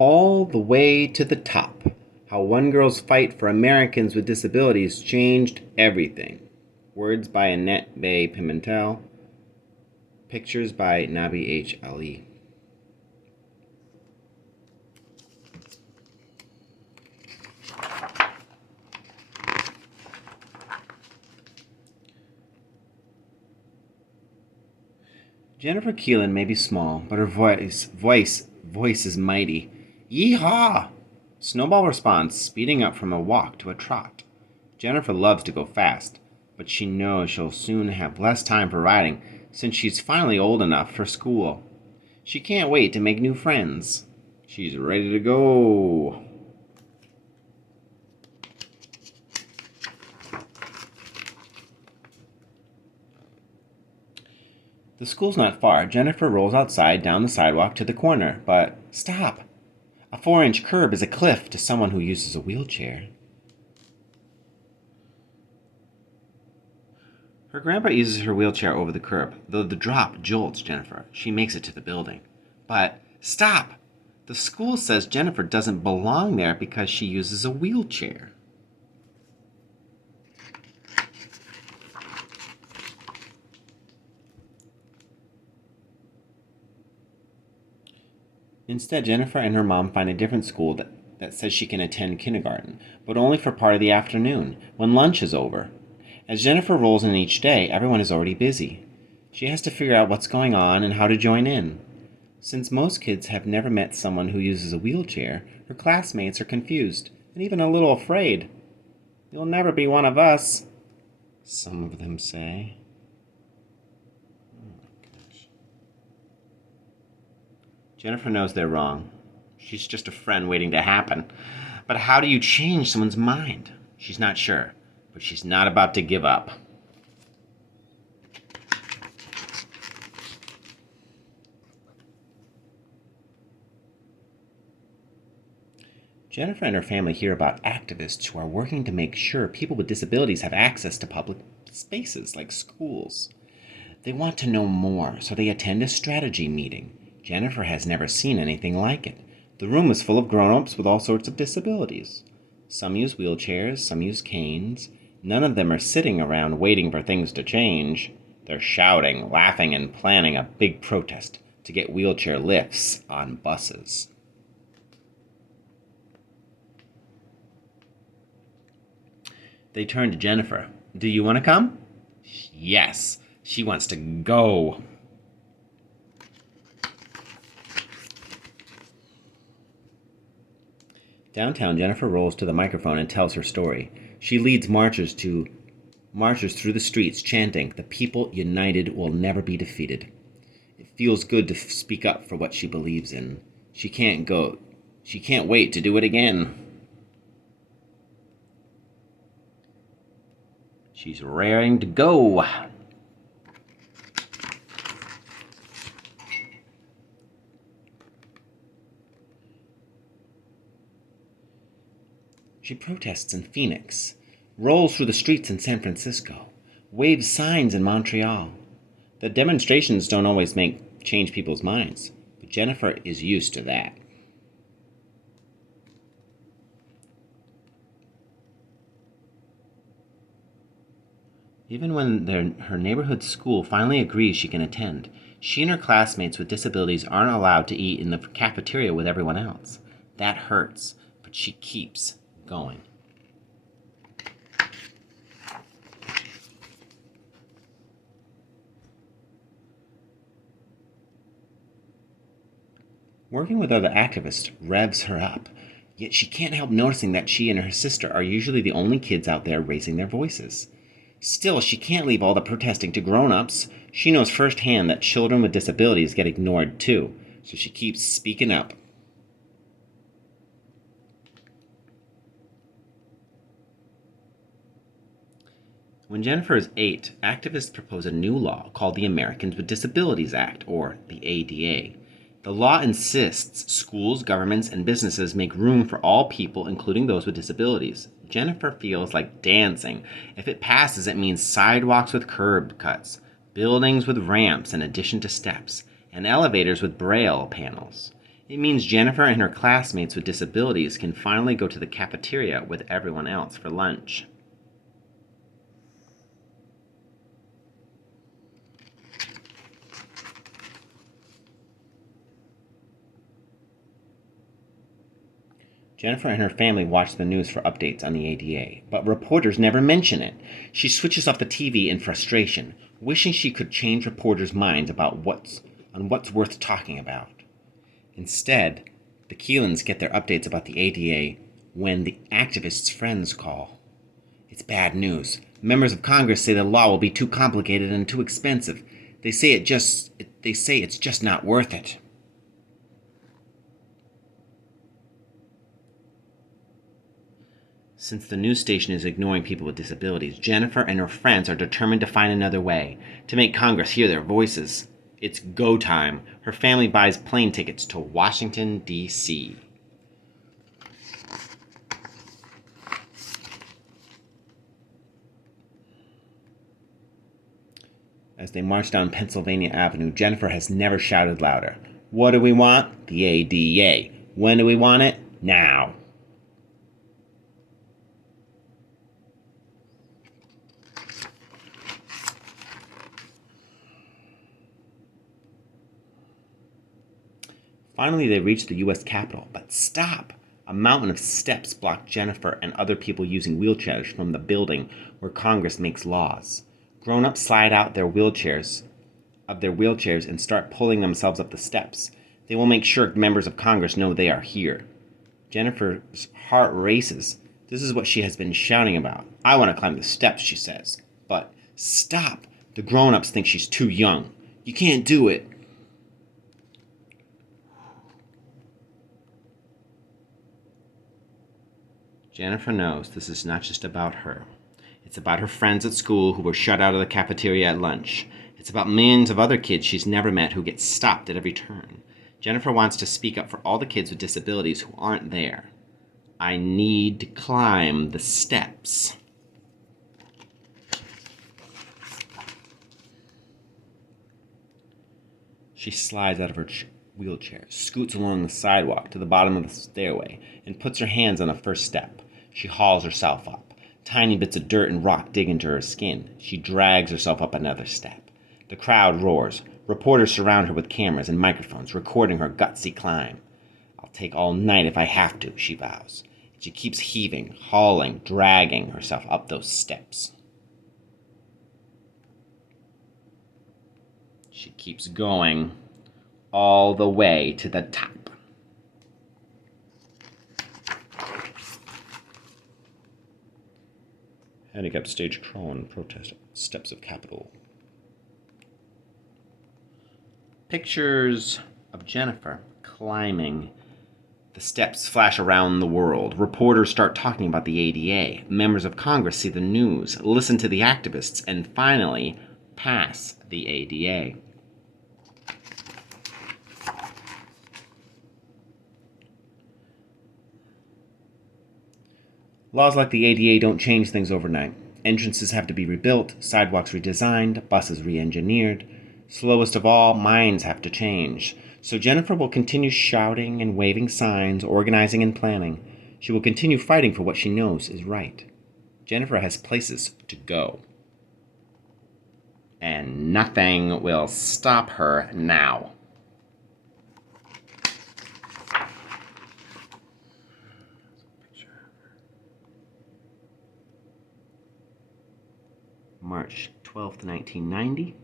all the way to the top. How one girl's fight for Americans with disabilities changed everything. Words by Annette Bay Pimentel. Pictures by Nabi H. Ali. Jennifer Keelan may be small, but her voice is mighty. Yee-haw! Snowball responds, speeding up from a walk to a trot. Jennifer loves to go fast, but she knows she'll soon have less time for riding since she's finally old enough for school. She can't wait to make new friends. She's ready to go. The school's not far. Jennifer rolls outside down the sidewalk to the corner, but stop! A 4-inch curb is a cliff to someone who uses a wheelchair. Her grandpa uses her wheelchair over the curb, though the drop jolts Jennifer. She makes it to the building. But stop! The school says Jennifer doesn't belong there because she uses a wheelchair. Instead, Jennifer and her mom find a different school that says she can attend kindergarten, but only for part of the afternoon, when lunch is over. As Jennifer rolls in each day, everyone is already busy. She has to figure out what's going on and how to join in. Since most kids have never met someone who uses a wheelchair, her classmates are confused and even a little afraid. "You'll never be one of us," some of them say. Jennifer knows they're wrong. She's just a friend waiting to happen. But how do you change someone's mind? She's not sure, but she's not about to give up. Jennifer and her family hear about activists who are working to make sure people with disabilities have access to public spaces like schools. They want to know more, so they attend a strategy meeting. Jennifer has never seen anything like it. The room is full of grown-ups with all sorts of disabilities. Some use wheelchairs, some use canes. None of them are sitting around waiting for things to change. They're shouting, laughing, and planning a big protest to get wheelchair lifts on buses. They turn to Jennifer. "Do you want to come?" Yes, she wants to go. Downtown, Jennifer rolls to the microphone and tells her story. She leads marchers through the streets, chanting, "The people united will never be defeated." It feels good to speak up for what she believes in. She can't wait to do it again. She's raring to go. She protests in Phoenix, rolls through the streets in San Francisco, waves signs in Montreal. The demonstrations don't always change people's minds, but Jennifer is used to that. Even when her neighborhood school finally agrees she can attend, she and her classmates with disabilities aren't allowed to eat in the cafeteria with everyone else. That hurts, but she keeps going. Working with other activists revs her up, yet she can't help noticing that she and her sister are usually the only kids out there raising their voices. Still, she can't leave all the protesting to grown-ups. She knows firsthand that children with disabilities get ignored too, so she keeps speaking up. When Jennifer is 8, activists propose a new law called the Americans with Disabilities Act, or the ADA. The law insists schools, governments, and businesses make room for all people, including those with disabilities. Jennifer feels like dancing. If it passes, it means sidewalks with curb cuts, buildings with ramps in addition to steps, and elevators with braille panels. It means Jennifer and her classmates with disabilities can finally go to the cafeteria with everyone else for lunch. Jennifer and her family watch the news for updates on the ADA, but reporters never mention it. She switches off the TV in frustration, wishing she could change reporters' minds about what's worth talking about. Instead, the Keelans get their updates about the ADA when the activists' friends call. It's bad news. Members of Congress say the law will be too complicated and too expensive. They say it's just not worth it. Since the news station is ignoring people with disabilities, Jennifer and her friends are determined to find another way to make Congress hear their voices. It's go time. Her family buys plane tickets to Washington, D.C. As they march down Pennsylvania Avenue, Jennifer has never shouted louder. What do we want? The ADA. When do we want it? Now. Finally, they reach the U.S. Capitol, but stop! A mountain of steps block Jennifer and other people using wheelchairs from the building where Congress makes laws. Grown-ups slide out their wheelchairs and start pulling themselves up the steps. They will make sure members of Congress know they are here. Jennifer's heart races. This is what she has been shouting about. I want to climb the steps, she says. But stop! The grown-ups think she's too young. You can't do it. Jennifer knows this is not just about her. It's about her friends at school who were shut out of the cafeteria at lunch. It's about millions of other kids she's never met who get stopped at every turn. Jennifer wants to speak up for all the kids with disabilities who aren't there. I need to climb the steps. She slides out of her wheelchair, scoots along the sidewalk to the bottom of the stairway, and puts her hands on the first step. She hauls herself up. Tiny bits of dirt and rock dig into her skin. She drags herself up another step. The crowd roars. Reporters surround her with cameras and microphones, recording her gutsy climb. I'll take all night if I have to, she vows. She keeps heaving, hauling, dragging herself up those steps. She keeps going all the way to the top. Handicapped stage crawl and protest steps of Capitol. Pictures of Jennifer climbing the steps flash around the world. Reporters start talking about the ADA. Members of Congress see the news, listen to the activists, and finally pass the ADA. Laws like the ADA don't change things overnight. Entrances have to be rebuilt, sidewalks redesigned, buses re-engineered. Slowest of all, minds have to change. So Jennifer will continue shouting and waving signs, organizing and planning. She will continue fighting for what she knows is right. Jennifer has places to go. And nothing will stop her now. March 12th, 1990.